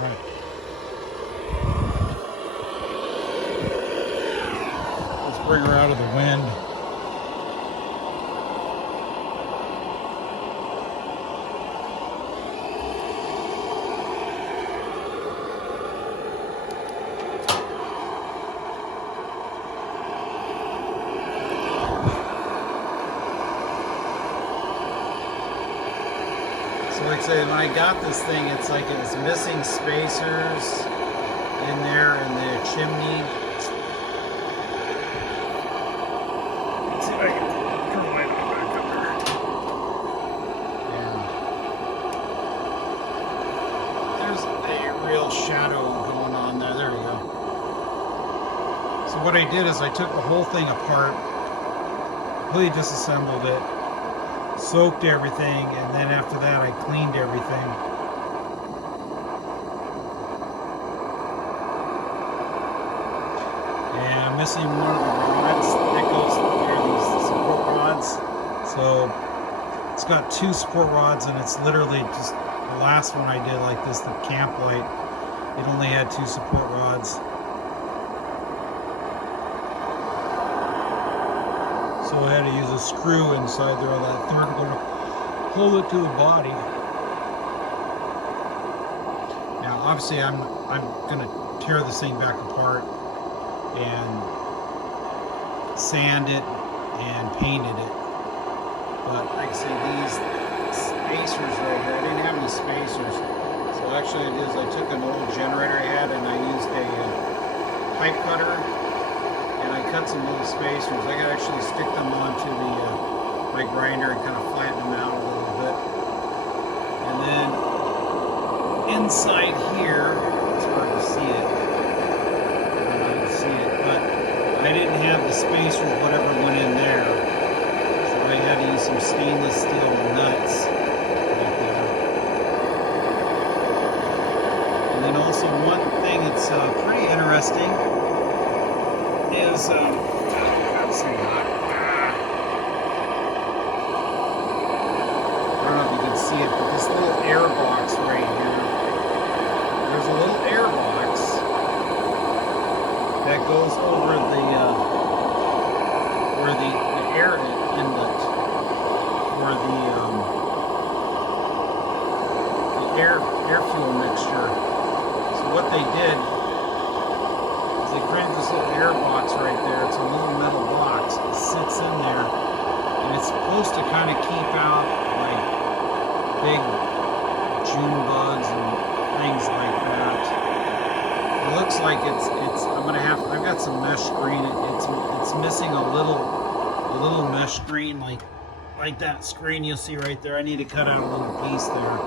Right. Let's bring her out of the wind. So like I say, when I got this thing, it's like it's missing spacers in there in the chimney. Let's see if I can turn the light on back up there. And there's a real shadow going on there. There we go. So what I did is I took the whole thing apart, completely disassembled it, soaked everything, and then after that I cleaned everything. And I'm missing one of the rods that goes there, these support rods. So it's got 2 support rods, and it's literally just the last one I did like this, the camp light. It only had 2 support rods. So I had to use a screw inside there on that third one to hold it to the body. Now obviously I'm gonna tear this thing back apart and sand it and painted it. But like I say, these spacers right here, I didn't have any spacers. So actually what I did is I took an old generator I had and I used a pipe cutter. And I cut some little spacers. I could actually stick them onto the my grinder and kind of flatten them out a little bit. And then inside here, it's hard to see it. I don't see it, but I didn't have the spacers, whatever went in there. So I had to use some stainless steel nuts right there. And then also one thing that's pretty interesting is, that's not, I don't know if you can see it, but this little air box right here, there's a little air box that goes over the, where the air inlet, or the air fuel mixture. So what they did, they created this little air box right there. It's a little metal box. It sits in there, and it's supposed to kind of keep out like big June bugs and things like that. It looks like it's. I've got some mesh screen. It's missing a little mesh screen like that screen you'll see right there. I need to cut out a little piece there.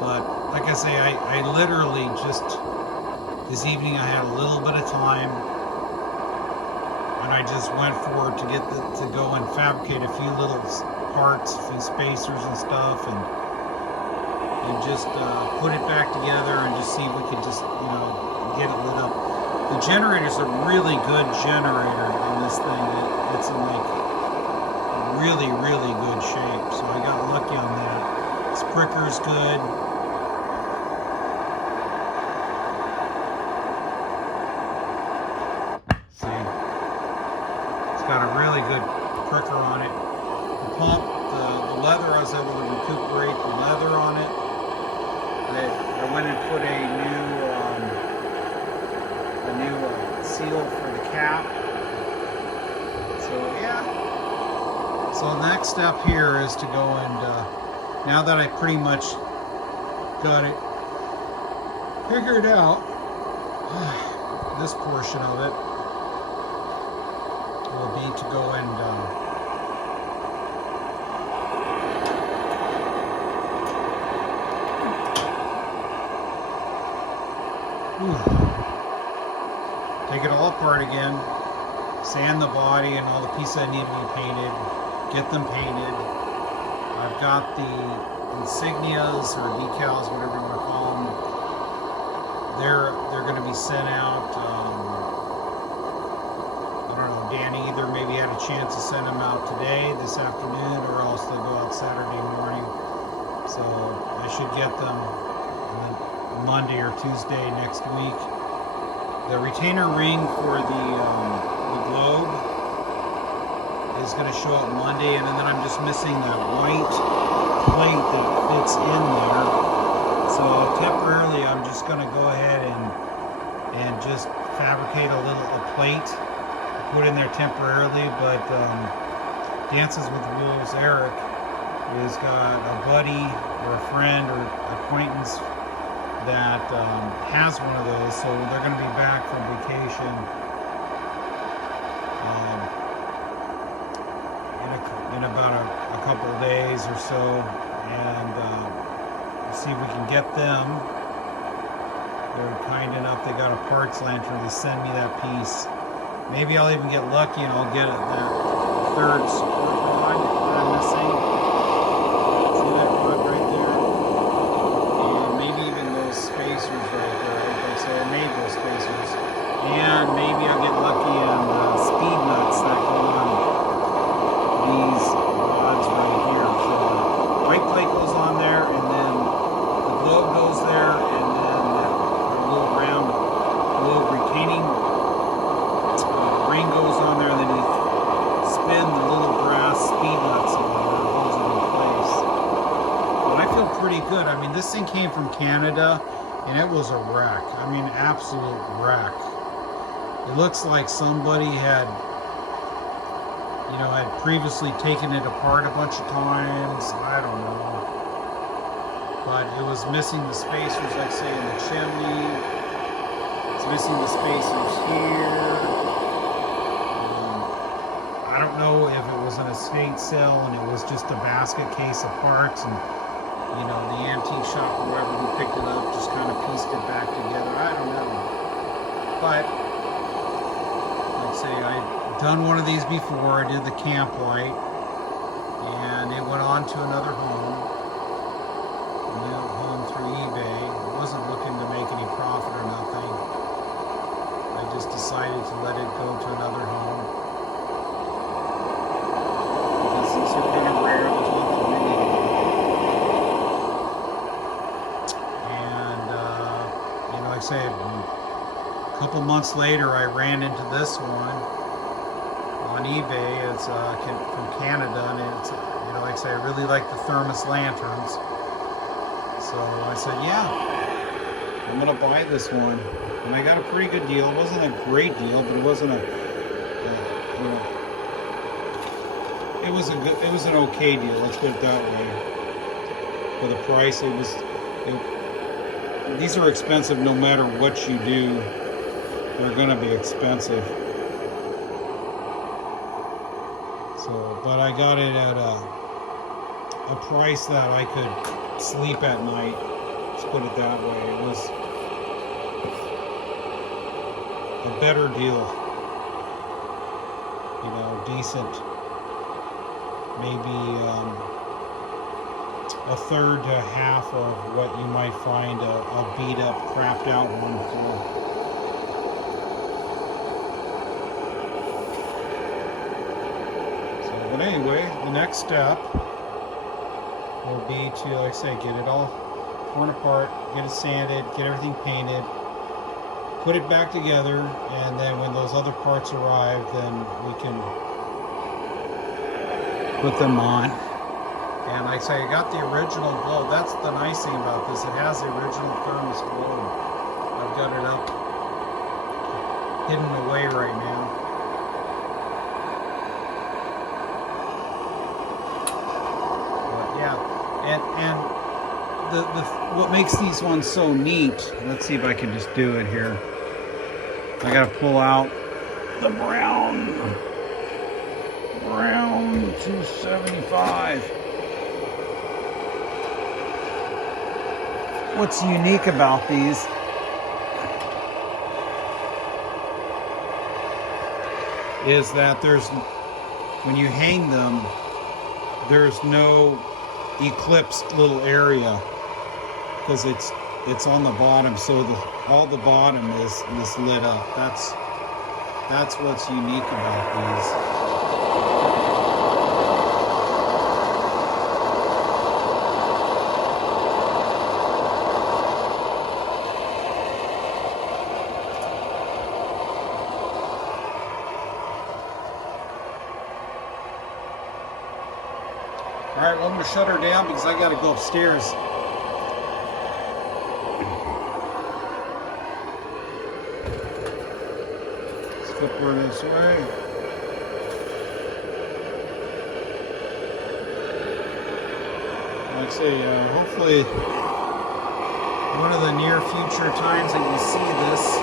But like I say, I literally just, this evening I had a little bit of time, and I just went forward to to go and fabricate a few little parts, a few spacers and stuff, and just put it back together and just see if we could just, get it lit up. The generator's a really good generator on this thing. It's in like really, really good shape, so I got lucky on that. Spricker's good. Got a really good pricker on it. The pump, the leather, I was able to recuperate the leather on it. I went and put a new seal for the cap. So yeah. So the next step here is to go and now that I pretty much got it figured out, this portion of it will be to go and take it all apart again, sand the body and all the pieces that need to be painted, get them painted. I've got the insignias or decals, whatever you want to call them. They're going to be sent out. I don't know, Danny either maybe had a chance to send them out today, this afternoon, or else they'll go out Saturday morning. So I should get them Monday or Tuesday next week. The retainer ring for the globe is going to show up Monday, and then I'm just missing that white plate that fits in there. So temporarily, I'm just going to go ahead and just fabricate a plate, put in there temporarily. But Dances with Wolves Eric has got a buddy or a friend or acquaintance that has one of those, so they're going to be back from vacation in about a couple of days or so, and we'll see if we can get them. They're kind enough, they got a parts lantern, they send me that piece. Maybe I'll even get lucky and I'll get that third support rod that I'm missing. See that rod right there? And maybe even those spacers right there. Okay, so I made those spacers. And maybe I'll get lucky and speed nuts that go on these rods right here. So the white plate goes on there, and then the globe goes there, and then that little round globe retaining ring goes on there, and then you spin the little brass speed nuts on there and holds it in place. But I feel pretty good. I mean, this thing came from Canada, and it was a wreck. I mean, absolute wreck. It looks like somebody had previously taken it apart a bunch of times. I don't know. But it was missing the spacers, like say in the chimney. It's missing the spacers here. I don't know if it was an estate sale and it was just a basket case of parts, and the antique shop or whoever who picked it up just kind of pieced it back together. I don't know. But like I say, I've done one of these before. I did the camp light, and it went on to another home. Home through eBay. I wasn't looking to make any profit or nothing. I just decided to let it go to another home. Because these are kind of rare. There's nothing many of them. And, like I said, a couple months later, I ran into this one on eBay. It's from Canada, and it's, like I say, I really like the Thermos lanterns. So I said, yeah, I'm gonna buy this one, and I got a pretty good deal. It wasn't a great deal, but it wasn't it was an okay deal. Let's put it that way. For the price, these are expensive no matter what you do. They're gonna be expensive. So, but I got it at a price that I could sleep at night. Let's put it that way. It was a better deal. Decent. Maybe a third to half of what you might find a beat up, crapped out one for. But anyway, the next step will be to, like I say, get it all torn apart, get it sanded, get everything painted, put it back together, and then when those other parts arrive, then we can put them on. And like I say, I got the original globe. That's the nice thing about this. It has the original Thermos globe. I've got it up, hidden away right now. And what makes these ones so neat, let's see if I can just do it here. I gotta pull out the brown 275. What's unique about these is that when you hang them, there's no eclipsed little area because it's on the bottom, so all the bottom is lit up. That's what's unique about these. All right, well, I'm gonna shut her down because I gotta go upstairs. Let's flip her this way. Like I say, hopefully one of the near future times that you see this,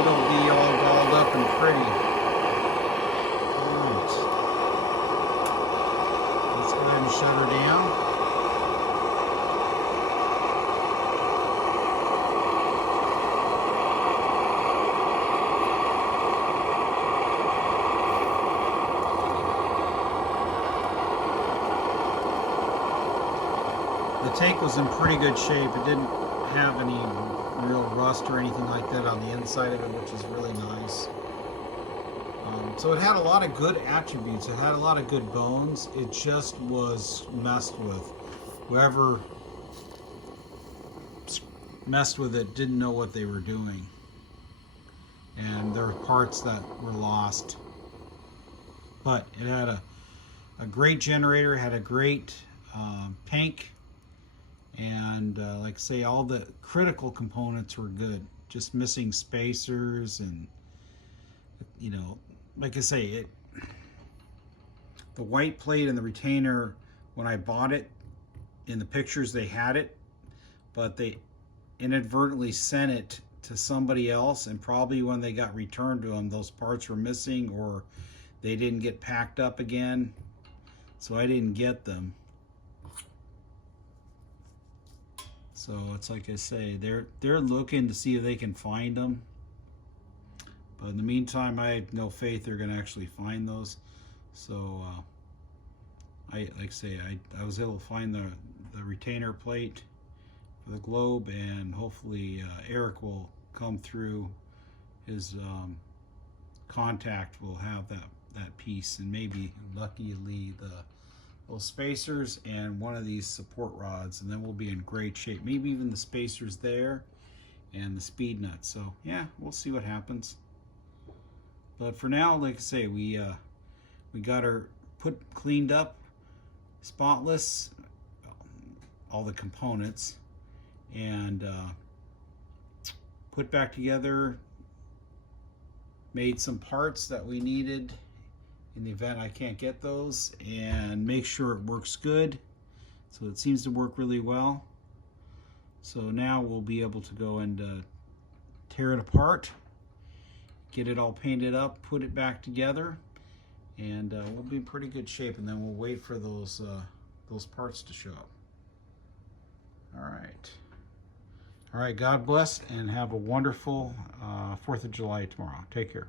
it'll be all dolled up and pretty. Alright. Let's go ahead and shut her down. The tank was in pretty good shape. It didn't have any real rust or anything like that on the inside of it, which is really nice. So it had a lot of good attributes. It had a lot of good bones. It just was messed with. Whoever messed with it didn't know what they were doing. And there were parts that were lost. But it had a great generator, it had a great tank. And like I say, all the critical components were good. Just missing spacers and, you know, like I say, the white plate and the retainer, when I bought it, in the pictures they had it, but they inadvertently sent it to somebody else, and probably when they got returned to them, those parts were missing or they didn't get packed up again, so I didn't get them. So it's like I say, they're looking to see if they can find them. But in the meantime, I have no faith they're going to actually find those. So I was able to find the retainer plate for the globe, and hopefully Eric will come through. His contact will have that piece, and maybe luckily those spacers and one of these support rods, and then we'll be in great shape. Maybe even the spacers there and the speed nuts. So yeah, we'll see what happens. But for now, like I say, we got her cleaned up, spotless, all the components, and put back together. Made some parts that we needed in the event I can't get those, and make sure it works good. So it seems to work really well. So now we'll be able to go and tear it apart, get it all painted up, put it back together, and we'll be in pretty good shape. And then we'll wait for those parts to show up. All right, God bless, and have a wonderful 4th of July tomorrow. Take care.